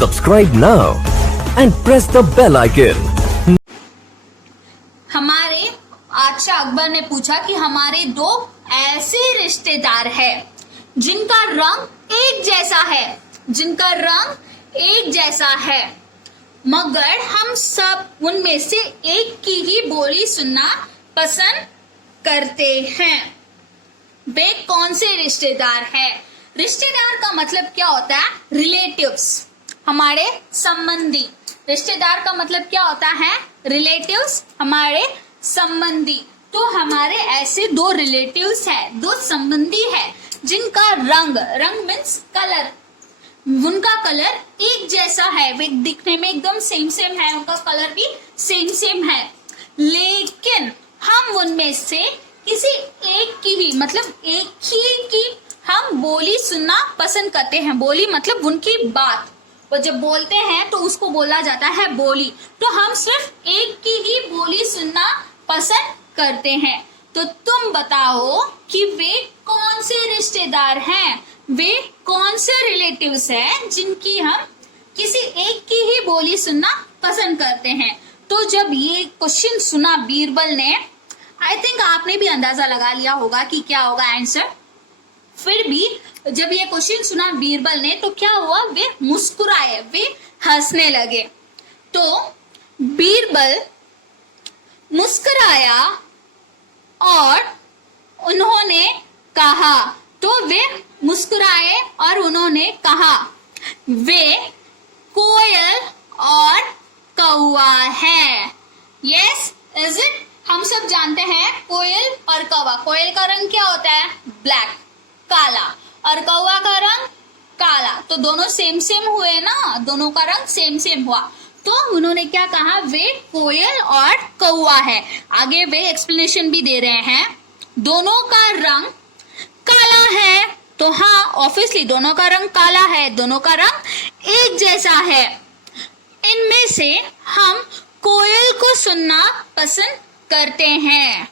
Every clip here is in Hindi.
Subscribe now and press the bell icon. हमारे आशा अकबर ने पूछा कि हमारे दो ऐसे रिश्तेदार हैं जिनका रंग एक जैसा है, जिनका रंग एक जैसा है, मगर हम सब उनमें से एक की ही बोली सुनना पसंद करते हैं। वे कौन से रिश्तेदार हैं? रिश्तेदार का मतलब क्या होता है? रिलेटिव्स, हमारे संबंधी। रिश्तेदार का मतलब क्या होता है? रिलेटिव्स, हमारे संबंधी। तो हमारे ऐसे दो रिलेटिव्स हैं, दो संबंधी हैं जिनका रंग मीन्स कलर, उनका कलर एक जैसा है, वे दिखने में एकदम सेम है, उनका कलर भी सेम है, लेकिन हम उनमें से किसी एक की ही, मतलब एक ही की हम बोली सुनना पसंद करते हैं। बोली मतलब उनकी बात, वो जब बोलते हैं तो उसको बोला जाता है बोली। तो हम सिर्फ एक की ही बोली सुनना पसंद करते हैं। तो तुम बताओ कि वे कौन से रिश्तेदार हैं, वे कौन से रिलेटिव्स हैं जिनकी हम किसी एक की ही बोली सुनना पसंद करते हैं। तो जब ये क्वेश्चन सुना बीरबल ने, आई थिंक आपने भी अंदाजा लगा लिया होगा कि क्या होगा आंसर। फिर भी जब ये क्वेश्चन सुना बीरबल ने तो क्या हुआ? वे मुस्कुराए, वे हंसने लगे। तो बीरबल मुस्कुराया और उन्होंने कहा, तो वे मुस्कुराए और उन्होंने कहा, वे कोयल और कौवा है। Yes, is it? हम सब जानते हैं कोयल और कौवा। कोयल का रंग क्या होता है? ब्लैक, काला, और कौवा का रंग काला। तो दोनों सेम हुए ना, दोनों का रंग सेम हुआ। तो उन्होंने क्या कहा? वे कोयल और कौवा है। आगे वे एक्सप्लेनेशन भी दे रहे हैं। दोनों का रंग काला है, तो हाँ ऑब्वियसली दोनों का रंग काला है, दोनों का रंग एक जैसा है। इनमें से हम कोयल को सुनना पसंद करते हैं,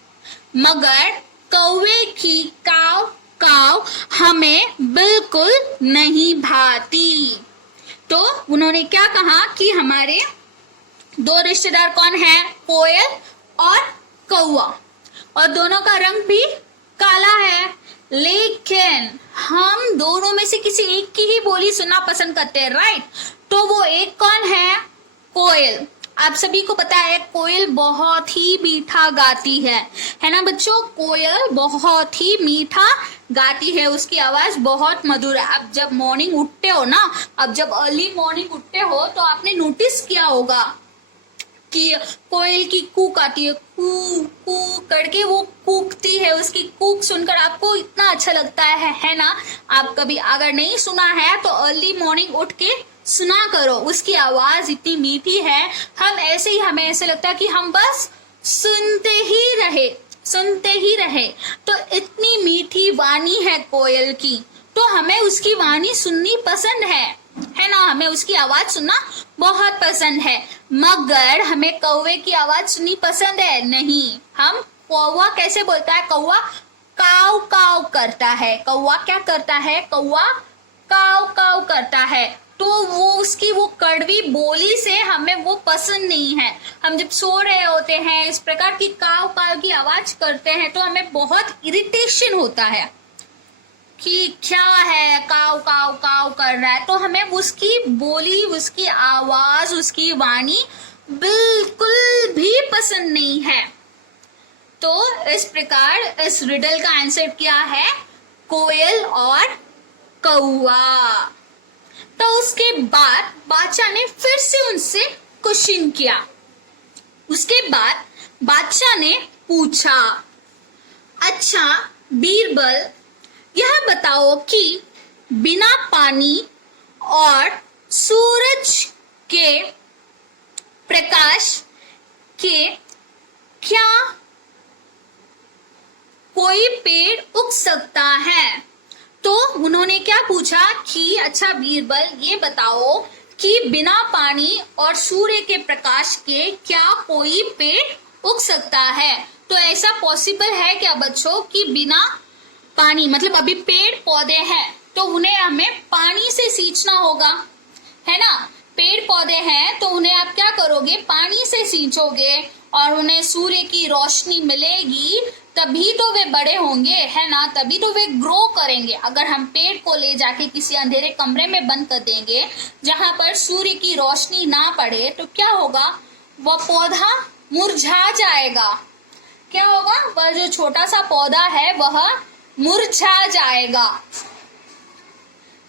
मगर कौवे की काव काव हमें बिल्कुल नहीं भाती। तो उन्होंने क्या कहा कि हमारे दो रिश्तेदार कौन है? कोयल और कौवा, और दोनों का रंग भी काला है, लेकिन हम दोनों में से किसी एक की ही बोली सुनना पसंद करते हैं, राइट? तो वो एक कौन है? कोयल। आप सभी को पता है कोयल बहुत ही मीठा गाती है ना बच्चों? कोयल बहुत ही मीठा गाती है, उसकी आवाज बहुत मधुर है। आप जब मॉर्निंग उठते हो ना, अब जब अर्ली मॉर्निंग उठते हो तो आपने नोटिस किया होगा कि कोयल की कूक आती है, कू कू करके वो कूकती है। उसकी कूक सुनकर आपको इतना अच्छा लगता है ना? आप कभी अगर नहीं सुना है तो अर्ली मॉर्निंग उठ के सुना करो, उसकी आवाज इतनी मीठी है। हमें ऐसे लगता है कि हम बस सुनते ही रहे। तो इतनी मीठी वाणी है कोयल की, तो हमें उसकी वाणी सुननी पसंद है ना? हमें उसकी आवाज सुनना बहुत पसंद है, मगर हमें कौवे की आवाज सुननी पसंद है नहीं। हम कौवा कैसे बोलता है? कौवा काव काव करता है। कौवा क्या करता है? कौवा काव काव करता है। तो वो उसकी वो कड़वी बोली से हमें वो पसंद नहीं है। हम जब सो रहे होते हैं इस प्रकार की काव काव की आवाज करते हैं तो हमें बहुत इरिटेशन होता है कि क्या है, काव काव काव कर रहा है। तो हमें उसकी बोली, उसकी आवाज, उसकी वाणी बिल्कुल भी पसंद नहीं है। तो इस प्रकार इस रिडल का आंसर क्या है? कोयल और कौवा। तो उसके बाद बादशाह ने फिर से उनसे क्वेश्चन किया। उसके बाद बादशाह ने पूछा, अच्छा बीरबल, यह बताओ कि बिना पानी और सूरज के प्रकाश के क्या कोई पेड़ उग सकता है? तो उन्होंने क्या पूछा कि अच्छा बीरबल, ये बताओ कि बिना पानी और सूर्य के प्रकाश के क्या कोई पेड़ उग सकता है? तो ऐसा पॉसिबल है क्या बच्चों कि बिना पानी, मतलब अभी पेड़ पौधे हैं तो उन्हें हमें पानी से सींचना होगा, है ना? पेड़ पौधे हैं तो उन्हें आप क्या करोगे, पानी से सींचोगे और उन्हें सूर्य की रोशनी मिलेगी तभी तो वे बड़े होंगे, है ना, तभी तो वे ग्रो करेंगे। अगर हम पेड़ को ले जाके किसी अंधेरे कमरे में बंद कर देंगे जहां पर सूर्य की रोशनी ना पड़े तो क्या होगा, वह पौधा मुरझा जाएगा। क्या होगा, वह जो छोटा सा पौधा है वह मुरझा जाएगा।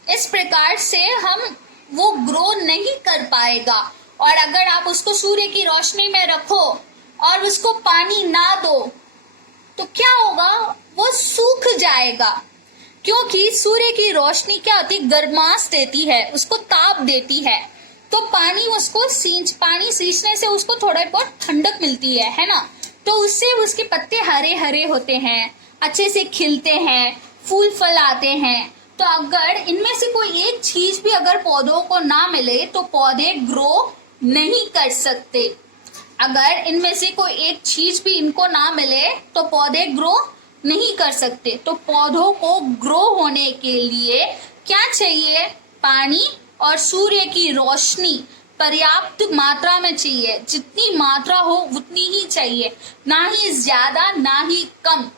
इस प्रकार से वो ग्रो नहीं कर पाएगा। और अगर आप उसको सूर्य की रोशनी में रखो और उसको पानी ना दो तो क्या होगा, वो सूख जाएगा। क्योंकि सूर्य की रोशनी क्या होती है, गर्माश देती है, उसको ताप देती है। तो पानी सींचने से उसको थोड़ा बहुत ठंडक मिलती है ना, तो उससे उसके पत्ते हरे हरे होते हैं, अच्छे से खिलते हैं, फूल फल आते हैं। तो अगर इनमें से कोई एक चीज भी अगर पौधों को ना मिले तो पौधे ग्रो नहीं कर सकते। अगर इनमें से कोई एक चीज भी इनको ना मिले तो पौधे ग्रो नहीं कर सकते। तो पौधों को ग्रो होने के लिए क्या चाहिए, पानी और सूर्य की रोशनी पर्याप्त मात्रा में चाहिए। जितनी मात्रा हो उतनी ही चाहिए, ना ही ज्यादा ना ही कम।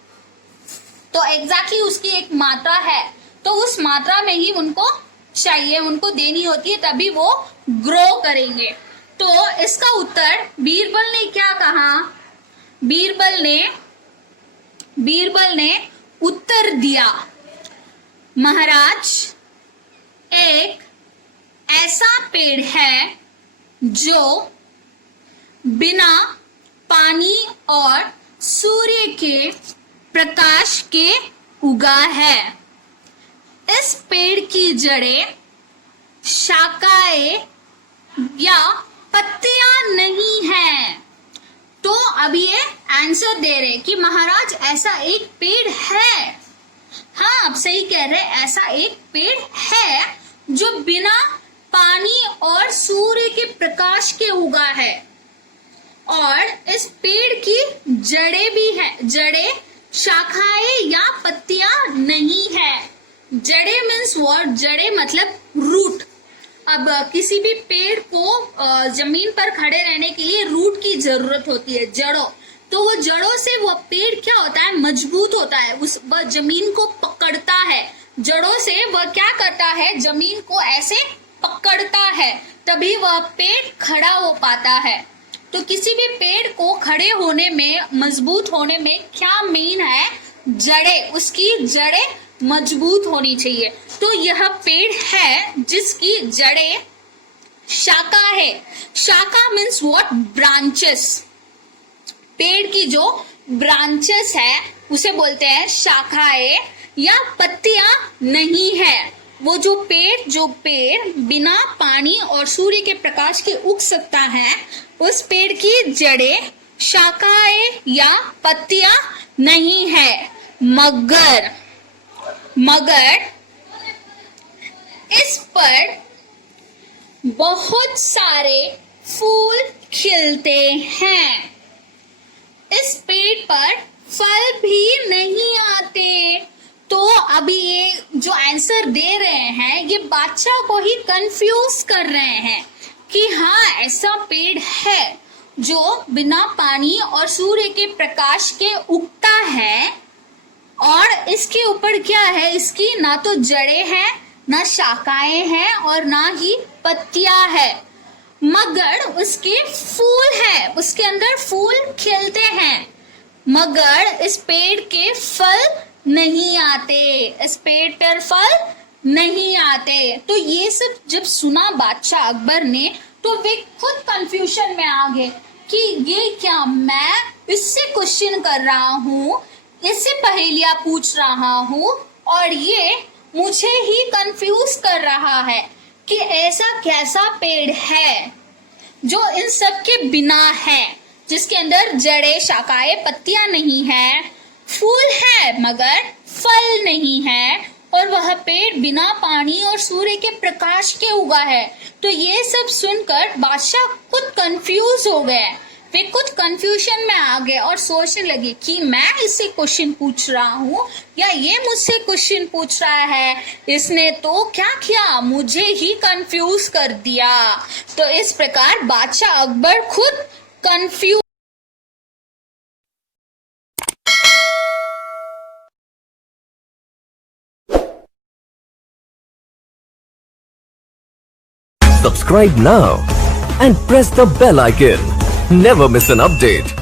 तो एग्जैक्टली उसकी एक मात्रा है, तो उस मात्रा में ही उनको चाहिए, उनको देनी होती है, तभी वो ग्रो करेंगे। तो इसका उत्तर बीरबल ने क्या कहा, बीरबल ने उत्तर दिया, महाराज एक ऐसा पेड़ है जो बिना पानी और सूर्य के प्रकाश के उगा है। इस पेड़ की जड़ें, शाखाएं या पत्तियां नहीं हैं। तो अब ये आंसर दे रहे कि महाराज ऐसा एक पेड़ है। हाँ, आप सही कह रहे, ऐसा एक पेड़ है जो बिना पानी और सूर्य के प्रकाश के उगा है। और इस पेड़ की जड़ें भी है, जड़ें, शाखाएं या पत्तियां नहीं है। जड़ें मीन्स व्हाट, जड़ें मतलब रूट। अब किसी भी पेड़ को जमीन पर खड़े रहने के लिए रूट की जरूरत होती है, जड़ों। तो वो जड़ों से वो पेड़ क्या होता है, मजबूत होता है, वह जमीन को पकड़ता है। जड़ों से वह क्या करता है, जमीन को ऐसे पकड़ता है, तभी वह पेड़ खड़ा हो पाता है। तो किसी भी पेड़ को खड़े होने में, मजबूत होने में क्या मेन है, जड़ें, उसकी जड़ें मजबूत होनी चाहिए। तो यह पेड़ है जिसकी जड़ें, शाखा है। शाखा मीन्स व्हाट, ब्रांचेस। पेड़ की जो ब्रांचेस है उसे बोलते हैं शाखाएं या पत्तियां नहीं है। वो जो पेड़ बिना पानी और सूर्य के प्रकाश के उग सकता है, उस पेड़ की जड़ें, शाखाएं या पत्तियां नहीं है। मगर इस पर बहुत सारे फूल खिलते हैं। इस पेड़ पर फल भी नहीं आते। तो अभी ये जो आंसर दे रहे हैं ये बादशाह को ही कंफ्यूज कर रहे हैं कि हाँ, ऐसा पेड़ है जो बिना पानी और सूर्य के प्रकाश के उगता है और इसके ऊपर क्या है, इसकी ना तो जड़ें हैं, ना शाखाएं हैं और ना ही पत्तियां है, मगर उसके फूल है, उसके अंदर फूल खिलते हैं, मगर इस पेड़ के फल नहीं आते, इस पेड़ पर फल नहीं आते। तो ये सब जब सुना बादशाह अकबर ने तो वे खुद कंफ्यूजन में आ गए कि ये क्या, मैं इससे क्वेश्चन कर रहा हूँ, इससे पहेलियां पूछ रहा हूँ और ये मुझे ही कंफ्यूज कर रहा है कि ऐसा कैसा पेड़ है जो इन सब के बिना है, जिसके अंदर जड़ें, शाखाएं, पत्तियां नहीं है, फूल है मगर फल नहीं है, और वह पेड़ बिना पानी और सूर्य के प्रकाश के उगा है। तो ये सब सुनकर बादशाह खुद कंफ्यूज हो गए, वे खुद कंफ्यूजन में आ गए और सोचने लगे कि मैं इससे क्वेश्चन पूछ रहा हूँ या ये मुझसे क्वेश्चन पूछ रहा है, इसने तो क्या किया, मुझे ही कंफ्यूज कर दिया। तो इस प्रकार बादशाह अकबर खुद confuse Subscribe now and press the bell icon. Never miss an update.